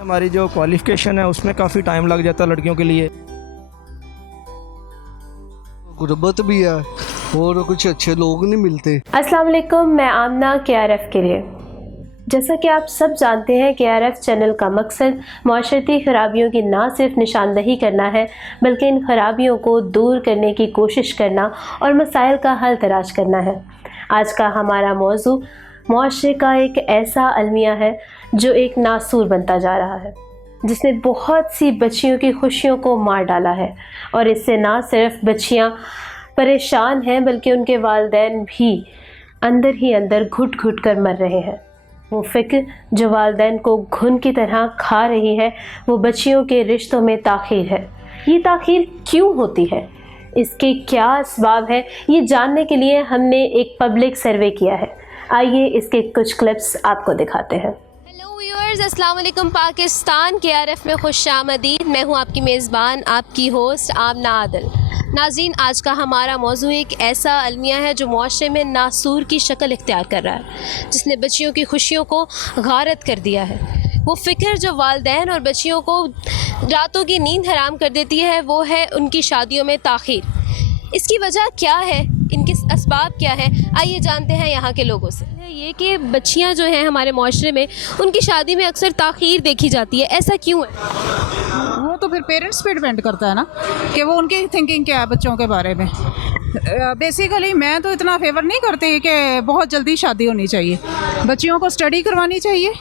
हमारी जो क्वालिफ़िकेशन है उसमें काफ़ी टाइम लग जाता है लड़कियों के लिए। गुर्बत भी है और कुछ अच्छे लोग नहीं मिलते। अस्सलाम वालेकुम, मैं आमना KRF के लिए। जैसा कि आप सब जानते हैं, KRF चैनल का मकसद माशरती खराबियों की ना सिर्फ निशानदही करना है बल्कि इन खराबियों को दूर करने की कोशिश करना और मसाइल का हल तलाश करना है। आज का हमारा मौजू मुआशरे का एक ऐसा अलमिया है जो एक नासूर बनता जा रहा है, जिसने बहुत सी बच्चियों की खुशियों को मार डाला है। और इससे ना सिर्फ बच्चियां परेशान हैं बल्कि उनके वालिदैन भी अंदर ही अंदर घुट घुट कर मर रहे हैं। वो फ़िक्र जो वालिदैन को घुन की तरह खा रही है वो बच्चियों के रिश्तों में ताख़ीर है। ये ताख़ीर क्यों होती है, इसके क्या असबाब है, ये जानने के लिए हमने एक पब्लिक सर्वे किया है। आइए इसके कुछ क्लिप्स आपको दिखाते हैं। हेलो व्यूअर्स, अस्सलाम वालेकुम पाकिस्तान। KRF में खुशामदीद। मैं हूं आपकी मेज़बान, आपकी होस्ट आमना आदिल। नाज़रीन, आज का हमारा मौजू एक ऐसा अलमिया है जो मुआशरे में नासूर की शक्ल इख्तियार कर रहा है, जिसने बच्चियों की खुशियों को गारत कर दिया है। वो फ़िक्र जो वालिदैन और बच्चियों को रातों की नींद हराम कर देती है वो है उनकी शादियों में ताख़ीर। इसकी वजह क्या है, इनके असबाब क्या है, आइए जानते हैं यहाँ के लोगों से। ये कि बच्चियाँ जो हैं हमारे माशरे में, उनकी शादी में अक्सर ताख़ीर देखी जाती है, ऐसा क्यों है? वो तो फिर पेरेंट्स पे डिपेंड करता है ना कि वो उनकी थिंकिंग क्या है बच्चों के बारे में। बेसिकली मैं तो इतना फेवर नहीं करती कि बहुत जल्दी शादी होनी चाहिए। बच्चियों को स्टडी करवानी चाहिए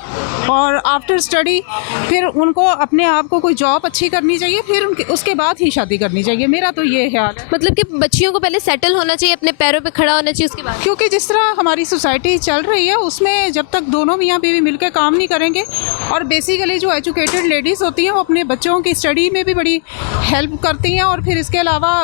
और आफ्टर स्टडी फिर उनको अपने आप को कोई जॉब अच्छी करनी चाहिए, फिर उसके बाद ही शादी करनी चाहिए। मेरा तो ये ख्याल है। मतलब कि बच्चियों को पहले सेटल होना चाहिए, अपने पैरों पे खड़ा होना चाहिए, उसके बाद। क्योंकि जिस तरह हमारी सोसाइटी चल रही है उसमें जब तक दोनों मियाँ बीवी मिलकर काम नहीं करेंगे, और बेसिकली जो एजुकेटेड लेडीज़ होती हैं वो अपने बच्चों की स्टडी में भी बड़ी हेल्प करती हैं और फिर इसके अलावा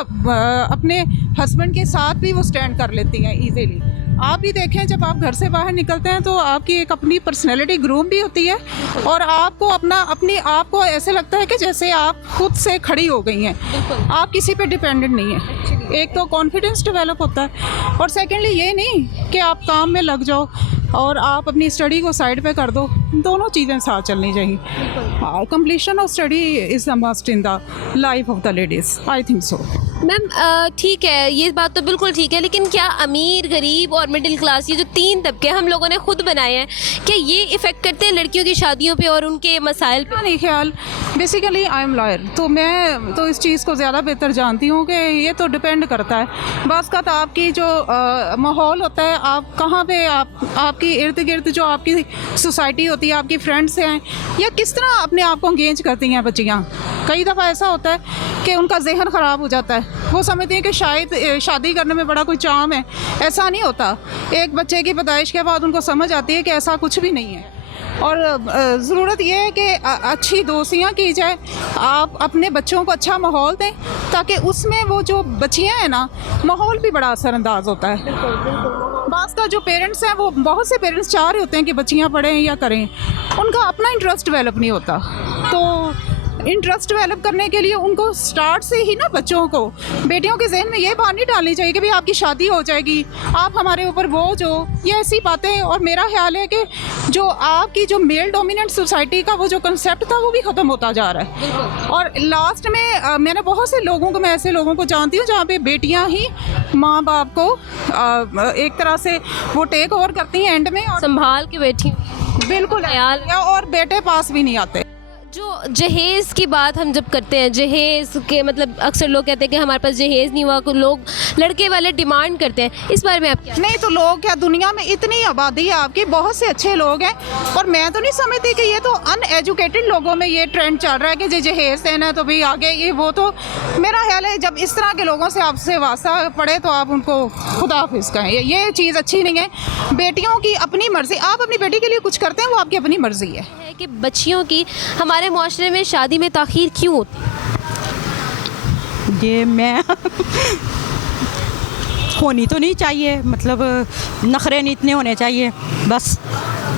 अपने हस्बैंड के साथ भी वो स्टैंड कर लेती हैं ईजीली। आप भी देखें, जब आप घर से बाहर निकलते हैं तो आपकी एक अपनी पर्सनैलिटी ग्रूम भी होती है और आपको अपने आप को ऐसे लगता है कि जैसे आप खुद से खड़ी हो गई हैं, आप किसी पे डिपेंडेंट नहीं है। एक तो कॉन्फिडेंस डेवलप होता है और सेकेंडली ये नहीं कि आप काम में लग जाओ और आप अपनी स्टडी को साइड पे कर दो। दोनों चीज़ें साथ चलनी चाहिए। Completion of study is a must in the life of the ladies, I think so. Ma'am ठीक है, ये बात तो बिल्कुल ठीक है, लेकिन क्या अमीर, गरीब और मिडिल क्लास, ये जो तीन तबके हम लोगों ने खुद बनाए हैं, क्या ये इफ़ेक्ट करते हैं लड़कियों की शादियों पे और उनके मसाइल पे? नहीं ख्याल। बेसिकली आई एम लॉयर, तो मैं तो इस चीज़ को ज़्यादा बेहतर जानती हूँ कि ये तो डिपेंड करता है। बस का तो आपकी जो माहौल होता है, आप कहाँ पे आपकी इर्द गिर्द जो आपकी सोसाइटी होती है, आपकी फ्रेंड्स हैं, या किस तरह अपने आप को एंगेज करती हैं बच्चियाँ। कई दफ़ा ऐसा होता है कि उनका जहन ख़राब हो जाता है, वो समझती हैं कि शायद शादी करने में बड़ा कोई चार्म है। ऐसा नहीं होता। एक बच्चे की पैदाइश के बाद उनको समझ आती है कि ऐसा कुछ भी नहीं है। और ज़रूरत यह है कि अच्छी दोस्तियाँ की जाए, आप अपने बच्चों को अच्छा माहौल दें ताकि उसमें वो जो बच्चियाँ हैं ना, माहौल भी बड़ा असरअंदाज होता है। बास का जो पेरेंट्स हैं, वो बहुत से पेरेंट्स चाह रहे होते हैं कि बच्चियाँ पढ़ें या करें, उनका अपना इंटरेस्ट डेवलप नहीं होता। तो इंटरेस्ट डेवलप करने के लिए उनको स्टार्ट से ही ना बच्चों को, बेटियों के जहन में ये बात नहीं डालनी चाहिए कि भाई आपकी शादी हो जाएगी, आप हमारे ऊपर बोझ हो, ये ऐसी बातें। और मेरा ख्याल है कि जो आपकी जो मेल डोमिनेंट सोसाइटी का वो जो कंसेप्ट था वो भी ख़त्म होता जा रहा है। और लास्ट में मैंने बहुत से लोगों को, मैं ऐसे लोगों को जानती हूँ जहाँ पे बेटियाँ ही माँ बाप को एक तरह से वो टेक ओवर करती हैं एंड में और संभाल के बैठी बिल्कुल ख्याल, और बेटे पास भी नहीं आते। जो जहेज़ की बात हम जब करते हैं, जहेज़ के मतलब अक्सर लोग कहते हैं कि हमारे पास जहेज़ नहीं हुआ, लोग लड़के वाले डिमांड करते हैं, इस बारे में आप क्या? नहीं तो लोग क्या, दुनिया में इतनी आबादी है आपकी, बहुत से अच्छे लोग हैं, और मैं तो नहीं समझती कि ये तो अनएजुकेटेड लोगों में ये ट्रेंड चल रहा है कि जहेज़ देना है तो भाई आगे ये वो। तो मेरा ख्याल है जब इस तरह के लोगों से आपसे वास्ता पड़े तो आप उनको खुदा हाफिज़ कहें। ये चीज़ अच्छी नहीं है। बेटियों की अपनी मर्ज़ी, आप अपनी बेटी के लिए कुछ करते हैं वो आपकी अपनी मर्ज़ी है। कि बच्चियों की हमारे माशरे में शादी में ताख़ीर क्यों होती है? ये मैं होनी तो नहीं चाहिए, मतलब नखरे नहीं इतने होने चाहिए, बस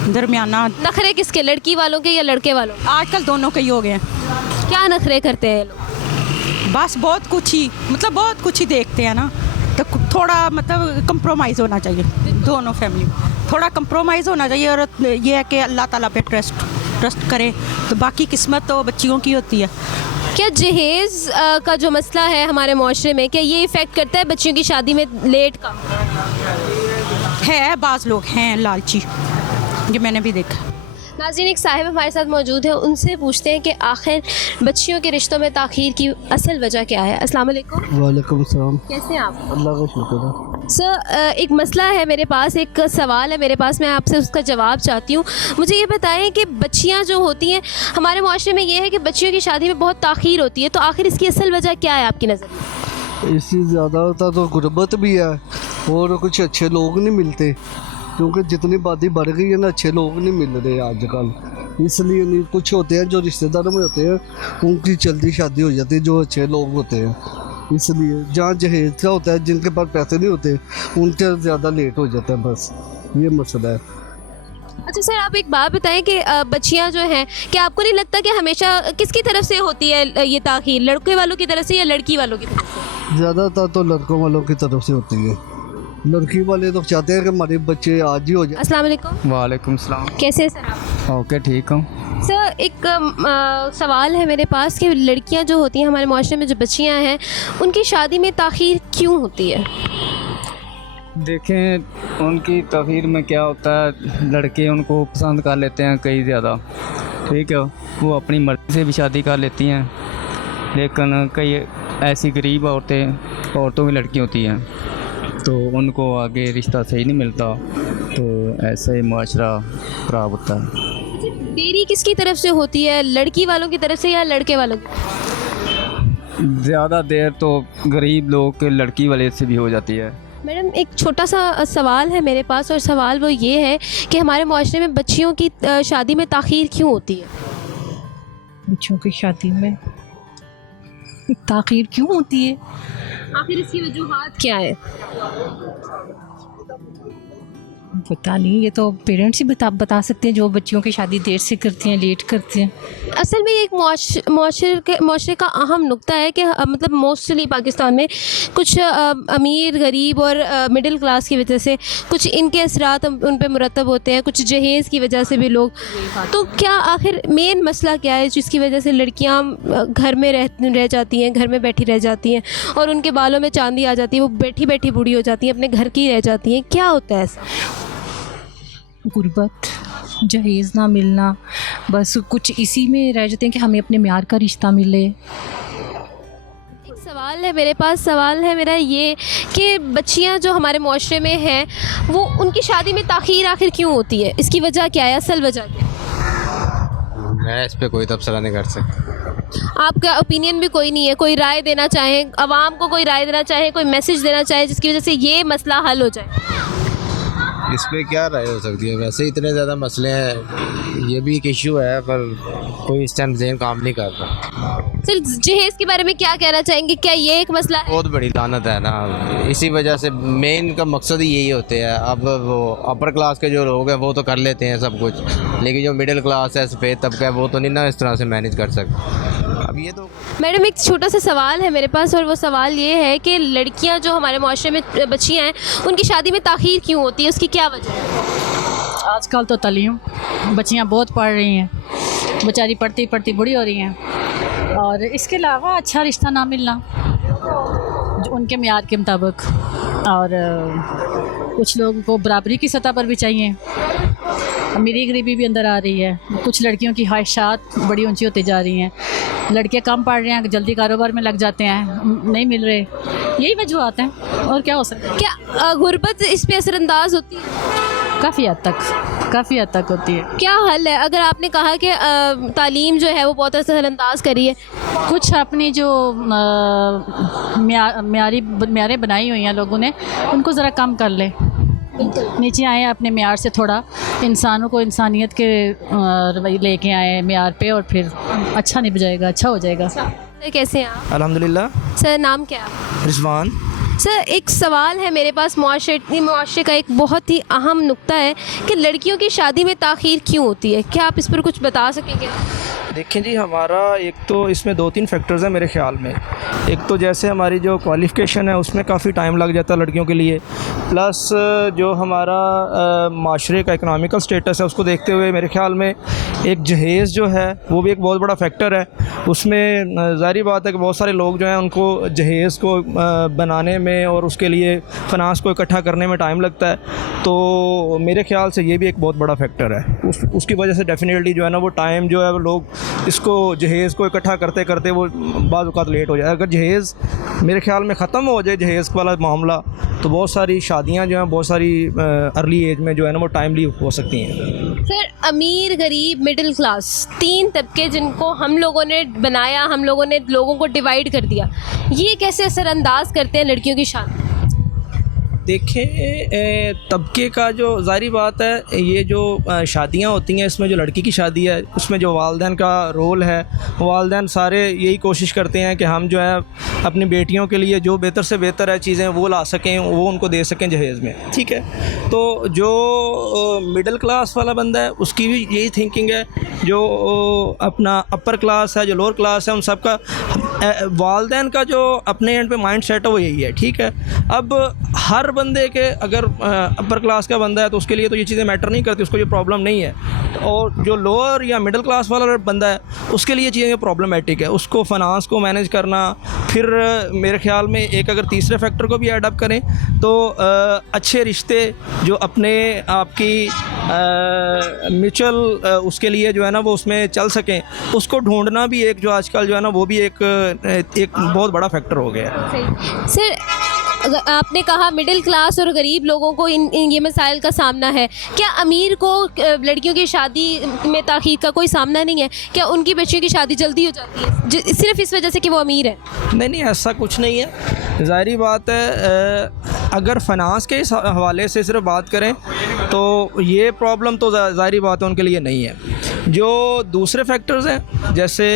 दरमियाना। नखरे किसके, लड़की वालों के या लड़के वालों? आजकल दोनों के ही हो गए। क्या नखरे करते हैं लोग? बस बहुत कुछ ही देखते हैं ना, तो थोड़ा मतलब कंप्रोमाइज़ होना चाहिए दोनों फैमिली में। थोड़ा कंप्रोमाइज़ होना चाहिए। और ये है कि अल्लाह ताला पे ट्रस्ट करें, तो बाकी किस्मत तो बच्चियों की होती है। क्या जहेज़ का जो मसला है हमारे माशरे में, क्या ये इफ़ेक्ट करता है बच्चियों की शादी में लेट का? है, बाज़ लोग हैं लालची, ये मैंने भी देखा। नाज़रीन, एक साहिब हमारे साथ मौजूद है, उनसे पूछते हैं कि आखिर बच्चियों के रिश्तों में ताख़ीर की असल वजह क्या है। अस्सलाम वालेकुम। वालेकुम सलाम। कैसे हैं आप? अल्लाह का शुक्र है। सर, एक मसला है मेरे पास, एक सवाल है मेरे पास, मैं आपसे उसका जवाब चाहती हूँ। मुझे ये बताएं कि बच्चियाँ जो होती हैं हमारे माशरे में, ये है कि बच्चियों की शादी में बहुत ताख़ीर होती है, तो आखिर इसकी असल वजह क्या है आपकी नज़र में? इससे ज़्यादा होता तो गुर्बत भी है और कुछ अच्छे लोग नहीं मिलते, क्योंकि जितनी आबादी बढ़ गई है ना, अच्छे लोग नहीं मिल रहे आजकल। इसलिए नहीं, कुछ होते हैं जो रिश्तेदारों में होते हैं उनकी जल्दी शादी हो जाती है, जो अच्छे लोग होते हैं। इसलिए जहाँ जहेज का होता है, जिनके पास पैसे नहीं होते उनके ज़्यादा लेट हो जाता है, बस ये मसला है। अच्छा सर, आप एक बात बताएं कि बच्चियां जो हैं, क्या आपको नहीं लगता कि हमेशा किसकी तरफ से होती है ये ताख़ीर, लड़के वालों की तरफ से या लड़की वालों की तरफ से? ज़्यादातर तो लड़कों वालों की तरफ से होती है। लड़की वाले तो चाहते हैं कि हमारे बच्चे आज ही हो जाए। अस्सलाम वालेकुम। वालेकुम सलाम। कैसे हैं सर आप? ओके, ठीक हूँ। सर, एक सवाल है मेरे पास कि लड़कियां जो होती हैं हमारे माशरे में, जो बच्चियां हैं, उनकी शादी में ताख़ीर क्यों होती है? देखें, उनकी ताख़ीर में क्या होता है, लड़के उनको पसंद कर लेते हैं कई ज़्यादा, ठीक है, वो अपनी मर्ज़ी से भी शादी कर लेती हैं। लेकिन कई ऐसी गरीब औरतों की लड़की होती हैं, तो उनको आगे रिश्ता सही नहीं मिलता, तो ऐसा ही माशरा ख़राब होता है। देरी किसकी तरफ से होती है, लड़की वालों की तरफ से या लड़के वालों की? ज़्यादा देर तो गरीब लोग के लड़की वाले से भी हो जाती है। मैडम, एक छोटा सा सवाल है मेरे पास, और सवाल वो ये है कि हमारे माशरे में बच्चियों की शादी में ताख़ीर क्यों होती है? बच्चों की शादी में ताख़ीर क्यों होती है? आखिर इसकी वजूहात क्या है? पता नहीं, ये तो पेरेंट्स ही बता सकते हैं जो बच्चियों की शादी देर से करते हैं, लेट करते हैं। असल में एक माशरे का अहम नुक्ता है कि मतलब मोस्टली पाकिस्तान में कुछ अमीर, गरीब और मिडिल क्लास की वजह से कुछ इनके असरात उन पे मुरतब होते हैं, कुछ जहेज़ की वजह से भी लोग। तो क्या आखिर मेन मसला क्या है जिसकी वजह से लड़कियां घर में रह जाती हैं, घर में बैठी रह जाती हैं और उनके बालों में चांदी आ जाती है, वो बैठी बैठी बूढ़ी हो जाती हैं, अपने घर की रह जाती हैं? क्या होता है ऐसा? गुर्बत, जहेज़ ना मिलना, बस कुछ इसी में रह जाते हैं कि हमें अपने म्यार का रिश्ता मिले। एक सवाल है मेरे पास, सवाल है मेरा ये कि बच्चियां जो हमारे माशरे में हैं, वो उनकी शादी में ताख़ीर आखिर क्यों होती है? इसकी वजह क्या है, असल वजह क्या है? मैं इस पर कोई तबसरा नहीं कर सकता। आपका ओपिनियन भी कोई नहीं है? कोई राय देना चाहें, आवाम को कोई राय देना चाहें, कोई मैसेज देना चाहें जिसकी वजह से ये मसला हल हो जाए? इस पर क्या राय हो सकती है? वैसे इतने ज़्यादा मसले हैं, ये भी एक इशू है, पर कोई इस टाइम ज़हन काम नहीं कर रहा। सर, जहेज़ के बारे में क्या कहना चाहेंगे? क्या ये एक मसला है? बहुत बड़ी लानत है ना, इसी वजह से मेन का मकसद ही यही होते हैं। अब वो अपर क्लास के जो लोग हैं वो तो कर लेते हैं सब कुछ, लेकिन जो मिडिल क्लास है, सफ़ेद तबका है, वो तो नहीं ना इस तरह से मैनेज कर सकते। अब ये तो मैडम, एक छोटा सा सवाल है मेरे पास, और वो सवाल ये है कि लड़कियां जो हमारे माशरे में बच्चियां हैं, उनकी शादी में ताख़ीर क्यों होती है, उसकी क्या वजह है? आजकल तो तालीम, बच्चियाँ बहुत पढ़ रही हैं, बेचारी पढ़ती पढ़ती बूढ़ी हो रही हैं, और इसके अलावा अच्छा रिश्ता ना मिलना जो उनके म्यार के मुताबिक, और कुछ लोगों को बराबरी की सतह पर भी चाहिए। अमीरी गरीबी भी अंदर आ रही है, कुछ लड़कियों की ख्वाहिशात बड़ी ऊंची होती जा रही हैं, लड़के कम पढ़ रहे हैं, जल्दी कारोबार में लग जाते हैं, नहीं मिल रहे, यही वजूहत हैं। और क्या हो सकता है? क्या गुर्बत इस पे असरअंदाज होती है? काफ़ी हद तक होती है। क्या हल है? अगर आपने कहा कि तालीम जो है वो बहुत असरअंदाज करी है, कुछ अपनी जो म्यारें बनाई हुई हैं लोगों ने, उनको ज़रा कम कर ले, नीचे आए अपने म्यार से, थोड़ा इंसानों को इंसानियत के रवैये लेके आए म्यार पे, और फिर अच्छा नहीं बजाएगा, अच्छा हो जाएगा। सर, कैसे हैं आप? अल्हम्दुलिल्लाह। सर, नाम क्या है आपका? रिजवान। सर, एक सवाल है मेरे पास, मुआशरे का एक बहुत ही अहम नुक्ता है कि लड़कियों की शादी में ताख़ीर क्यों होती है, क्या आप इस पर कुछ बता सकेंगे? देखें जी, हमारा एक तो इसमें 2-3 फैक्टर्स हैं मेरे ख़्याल में। एक तो जैसे हमारी जो क्वालिफ़िकेशन है उसमें काफ़ी टाइम लग जाता है लड़कियों के लिए, प्लस जो हमारा माशरे का इकनॉमिकल स्टेटस है उसको देखते हुए मेरे ख़्याल में एक जहेज़ जो है वो भी एक बहुत बड़ा फैक्टर है। उसमें ज़ाहिर बात है कि बहुत सारे लोग जो हैं उनको जहेज़ को बनाने में और उसके लिए फ़नास को इकट्ठा करने में टाइम लगता है, तो मेरे ख़्याल से ये भी एक बहुत बड़ा फैक्टर है। उसकी वजह से डेफिनेटली जो है ना वो टाइम जो है वो लोग इसको जहेज़ को इकट्ठा करते करते वो बाज़ औक़ात लेट हो जाए। अगर जहेज़ मेरे ख़्याल में ख़त्म हो जाए जहेज़ वाला मामला, तो बहुत सारी शादियां जो हैं बहुत सारी अर्ली एज में जो है ना वो टाइमली हो सकती हैं। सर, अमीर, गरीब, मिडिल क्लास, 3 तबके जिनको हम लोगों ने बनाया, हम लोगों ने लोगों को डिवाइड कर दिया, ये कैसे असरअंदाज करते हैं लड़कियों की शादी? देखें, तबके का जो ज़ाहिर बात है ये जो शादियां होती हैं इसमें जो लड़की की शादी है उसमें जो वालिदैन का रोल है, वालिदैन सारे यही कोशिश करते हैं कि हम जो है अपनी बेटियों के लिए जो बेहतर से बेहतर है चीज़ें वो ला सकें, वो उनको दे सकें जहेज़ में, ठीक है। तो जो मिडिल क्लास वाला बंदा है उसकी भी यही थिंकिंग है, जो अपना अपर क्लास है, जो लोअर क्लास है, उन सब का वालिदैन का जो अपने एंड पे माइंड सेट है वो यही है, ठीक है। अब हर बंदे के अगर अपर क्लास का बंदा है तो उसके लिए तो ये चीज़ें मैटर नहीं करती, उसको ये प्रॉब्लम नहीं है, और जो लोअर या मिडिल क्लास वाला बंदा है उसके लिए चीज़ें प्रॉब्लमेटिक है, उसको फाइनेंस को मैनेज करना। फिर मेरे ख्याल में एक अगर तीसरे फैक्टर को भी एडअप करें तो अच्छे रिश्ते जो अपने आपकी म्यूचुअल उसके लिए जो है ना वो उसमें चल सकें, उसको ढूंढना भी एक जो आजकल जो है ना वो भी एक बहुत बड़ा फैक्टर हो गया है। सर, आपने कहा मिडिल क्लास और गरीब लोगों को इन ये मसाइल का सामना है, क्या अमीर को लड़कियों की शादी में ताख़ीर का कोई सामना नहीं है? क्या उनकी बच्चियों की शादी जल्दी हो जाती है सिर्फ इस वजह से कि वो अमीर है? नहीं, ऐसा कुछ नहीं है। ज़ाहिर बात है अगर फाइनेंस के हवाले से सिर्फ बात करें तो ये प्रॉब्लम तो ज़ाहिर बात है उनके लिए नहीं है। जो दूसरे फैक्टर्स हैं जैसे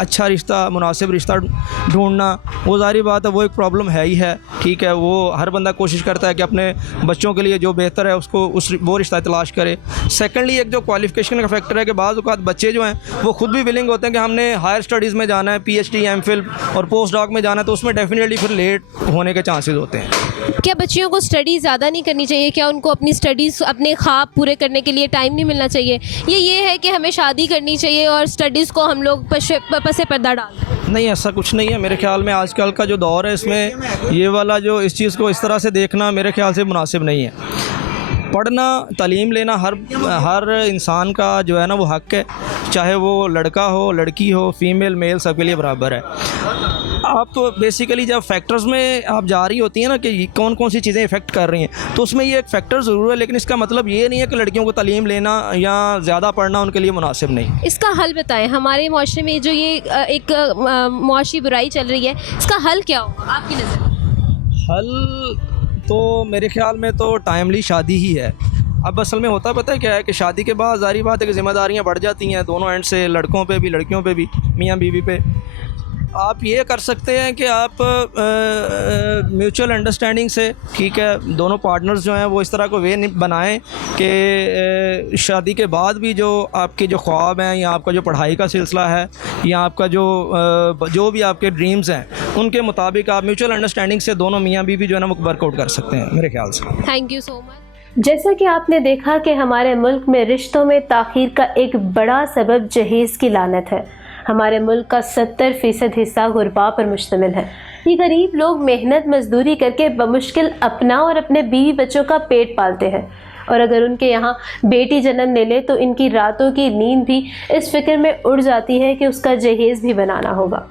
अच्छा रिश्ता, मुनासिब रिश्ता ढूंढना, वो ज़ाहिर बात है वो एक प्रॉब्लम है ही है, ठीक है। वो हर बंदा कोशिश करता है कि अपने बच्चों के लिए जो बेहतर है उसको वो रिश्ता तलाश करे। सेकेंडली एक जो क्वालिफ़िकेशन का फैक्टर है कि बाज़ औक़ात बच्चे जो हैं वो खुद भी विलिंग होते हैं कि हमने हायर स्टडीज़ में जाना है, PhD, MPhil और पोस्ट डॉक में जाना है, तो उसमें डेफिनेटली फिर लेट होने के चांसेस होते हैं। क्या बच्चियों को स्टडी ज़्यादा नहीं करनी चाहिए? क्या उनको अपनी स्टडीज़, अपने ख्वाब पूरे करने के लिए टाइम नहीं मिलना चाहिए? ये है कि हमें शादी करनी चाहिए और स्टडीज़ को हम लोग पसे पर्दा डाल? नहीं, ऐसा कुछ नहीं है। मेरे ख्याल में आजकल का जो दौर है इसमें ये वाला जो इस चीज़ को इस तरह से देखना मेरे ख्याल से मुनासिब नहीं है। पढ़ना, तालीम लेना हर इंसान का जो है ना वो हक़ है, चाहे वो लड़का हो, लड़की हो, फ़ीमेल, मेल, सबके लिए बराबर है। आप बेसिकली जब फैक्टर्स में आप जा रही होती हैं ना कि कौन कौन सी चीज़ें इफ़ेक्ट कर रही हैं, तो उसमें ये एक फ़ैक्टर ज़रूर है, लेकिन इसका मतलब ये नहीं है कि लड़कियों को तालीम लेना या ज़्यादा पढ़ना उनके लिए मुनासिब नहीं। इसका हल बताएं। हमारे माशरे में जो ये एक मुआशी बुराई चल रही है, इसका हल क्या होगा आपकी नज़र? हल तो मेरे ख़्याल में तो टाइमली शादी ही है। अब असल में होता पता है क्या है कि शादी के बाद ज़ाहिर बात है कि ज़िम्मेदारियाँ बढ़ जाती हैं दोनों एंड से, लड़कों पे भी लड़कियों पे भी, मियाँ बीवी पे। आप ये कर सकते हैं कि आप म्यूचुअल अंडरस्टैंडिंग से, ठीक है, दोनों पार्टनर्स जो हैं वो इस तरह को वे बनाएं कि शादी के बाद भी जो आपके जो ख्वाब हैं या आपका जो पढ़ाई का सिलसिला है या आपका जो भी आपके ड्रीम्स हैं उनके मुताबिक आप म्यूचुअल अंडरस्टैंडिंग से दोनों मियाँ बीवी जो है ना वो वर्कआउट कर सकते हैं मेरे ख्याल से। Thank you so much. जैसा कि आपने देखा कि हमारे मुल्क में रिश्तों में ताख़ीर का एक बड़ा सबब जहेज़ की लानत है। हमारे मुल्क का 70% हिस्सा गुरबा पर मुश्तमिल है। ये गरीब लोग मेहनत मजदूरी करके बमुश्किल अपना और अपने बीवी बच्चों का पेट पालते हैं, और अगर उनके यहाँ बेटी जन्म ले ले तो इनकी रातों की नींद भी इस फिक्र में उड़ जाती है कि उसका जहेज़ भी बनाना होगा।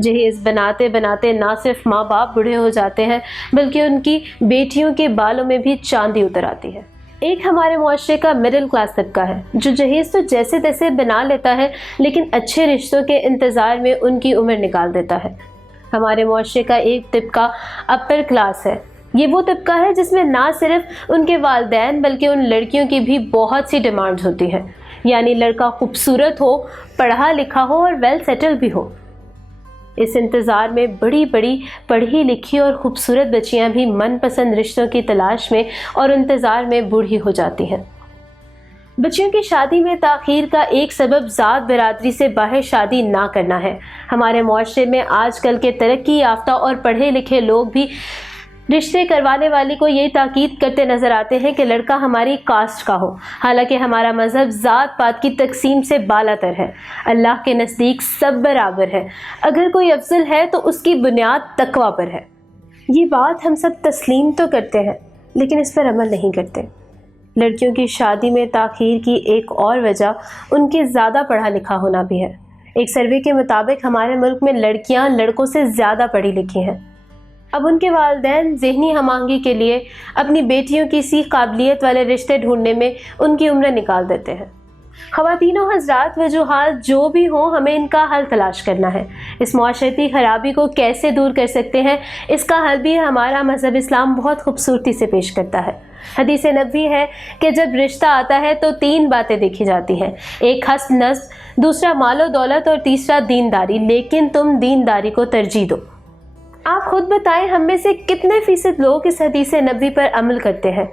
जहेज़ बनाते बनाते ना सिर्फ माँ बाप बूढ़े हो जाते हैं बल्कि उनकी बेटियों के बालों में भी चांदी उतर आती है। एक हमारे मुआशरे का मिडिल क्लास तबका है जो जहेज़ तो जैसे तैसे बना लेता है, लेकिन अच्छे रिश्तों के इंतज़ार में उनकी उम्र निकाल देता है। हमारे मुआशरे का एक तबका अपर क्लास है। ये वो तबका है जिसमें ना सिर्फ उनके वालिदैन बल्कि उन लड़कियों की भी बहुत सी डिमांड्स होती हैं, यानी लड़का खूबसूरत हो, पढ़ा लिखा हो और वेल सेटल भी हो। इस इंतज़ार में बड़ी बड़ी पढ़ी लिखी और ख़ूबसूरत बच्चियां भी मनपसंद रिश्तों की तलाश में और इंतज़ार में बूढ़ी हो जाती हैं। बच्चियों की शादी में ताख़ीर का एक सबब ज़ात बिरादरी से बाहर शादी ना करना है। हमारे माशरे में आजकल के तरक्की याफ्ता और पढ़े लिखे लोग भी रिश्ते करवाने वाले को यही ताकीद करते नज़र आते हैं कि लड़का हमारी कास्ट का हो। हालांकि हमारा मज़हब ज़ात पात की तकसीम से बालातर है। अल्लाह के नज़दीक सब बराबर है। अगर कोई अफजल है तो उसकी बुनियाद तकवा पर है। ये बात हम सब तस्लीम तो करते हैं लेकिन इस पर अमल नहीं करते। लड़कियों की शादी में ताख़ीर की एक और वजह उनके ज़्यादा पढ़ा लिखा होना भी है। एक सर्वे के मुताबिक हमारे मुल्क में लड़कियां लड़कों से ज़्यादा पढ़ी लिखी हैं। अब उनके वालिदैन ज़हनी हमांगी के लिए अपनी बेटियों की इसी काबिलियत वाले रिश्ते ढूंढने में उनकी उम्र निकाल देते हैं। ख़वातीनो हज़रात, वजूहात जो भी हों, हमें इनका हल तलाश करना है। इस माशरती ख़राबी को कैसे दूर कर सकते हैं, इसका हल भी हमारा मज़हब इस्लाम बहुत खूबसूरती से पेश करता है। हदीस नबवी है कि जब रिश्ता आता है तो 3 बातें देखी जाती हैं, एक हस्न नस्ब, दूसरा मालो दौलत और तीसरा दीनदारी, लेकिन तुम दीनदारी को तरजीह दो। आप खुद बताएं, हम में से कितने फ़ीसद लोग इस हदीस नबवी पर अमल करते हैं।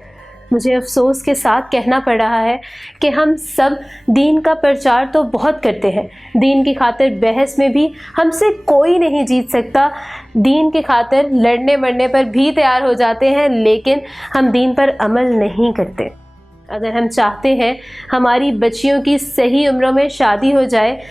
मुझे अफसोस के साथ कहना पड़ रहा है कि हम सब दीन का प्रचार तो बहुत करते हैं, दीन की खातिर बहस में भी हमसे कोई नहीं जीत सकता, दीन की खातिर लड़ने मरने पर भी तैयार हो जाते हैं, लेकिन हम दीन पर अमल नहीं करते। अगर हम चाहते हैं हमारी बच्चियों की सही उम्रों में शादी हो जाए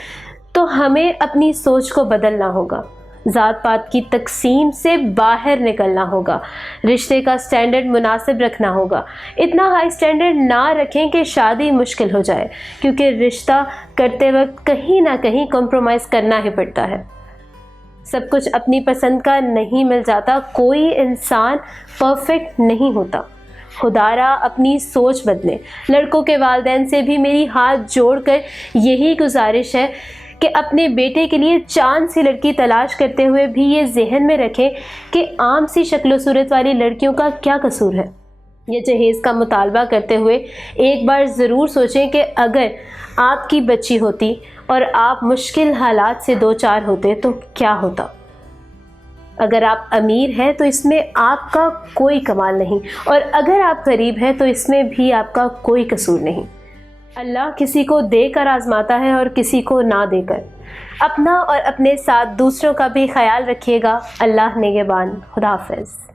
तो हमें अपनी सोच को बदलना होगा, ज़ात पात की तकसीम से बाहर निकलना होगा, रिश्ते का स्टैंडर्ड मुनासिब रखना होगा। इतना हाई स्टैंडर्ड ना रखें कि शादी मुश्किल हो जाए, क्योंकि रिश्ता करते वक्त कहीं ना कहीं कॉम्प्रोमाइज़ करना ही पड़ता है। सब कुछ अपनी पसंद का नहीं मिल जाता, कोई इंसान परफेक्ट नहीं होता। खुदारा अपनी सोच बदलें। लड़कों के वालिदैन से भी मेरी हाथ जोड़कर यही गुजारिश है कि अपने बेटे के लिए चांद सी लड़की तलाश करते हुए भी ये जहन में रखें कि आम सी शक्ल सूरत वाली लड़कियों का क्या कसूर है। ये जहेज़ का मुतालबा करते हुए एक बार ज़रूर सोचें कि अगर आपकी बच्ची होती और आप मुश्किल हालात से 2-4 होते तो क्या होता। अगर आप अमीर हैं तो इसमें आपका कोई कमाल नहीं, और अगर आप गरीब हैं तो इसमें भी आपका कोई कसूर नहीं। अल्लाह किसी को देकर आजमाता है और किसी को ना देकर। अपना और अपने साथ दूसरों का भी ख्याल रखिएगा। अल्लाह निगहबान। खुदा हाफ़िज़।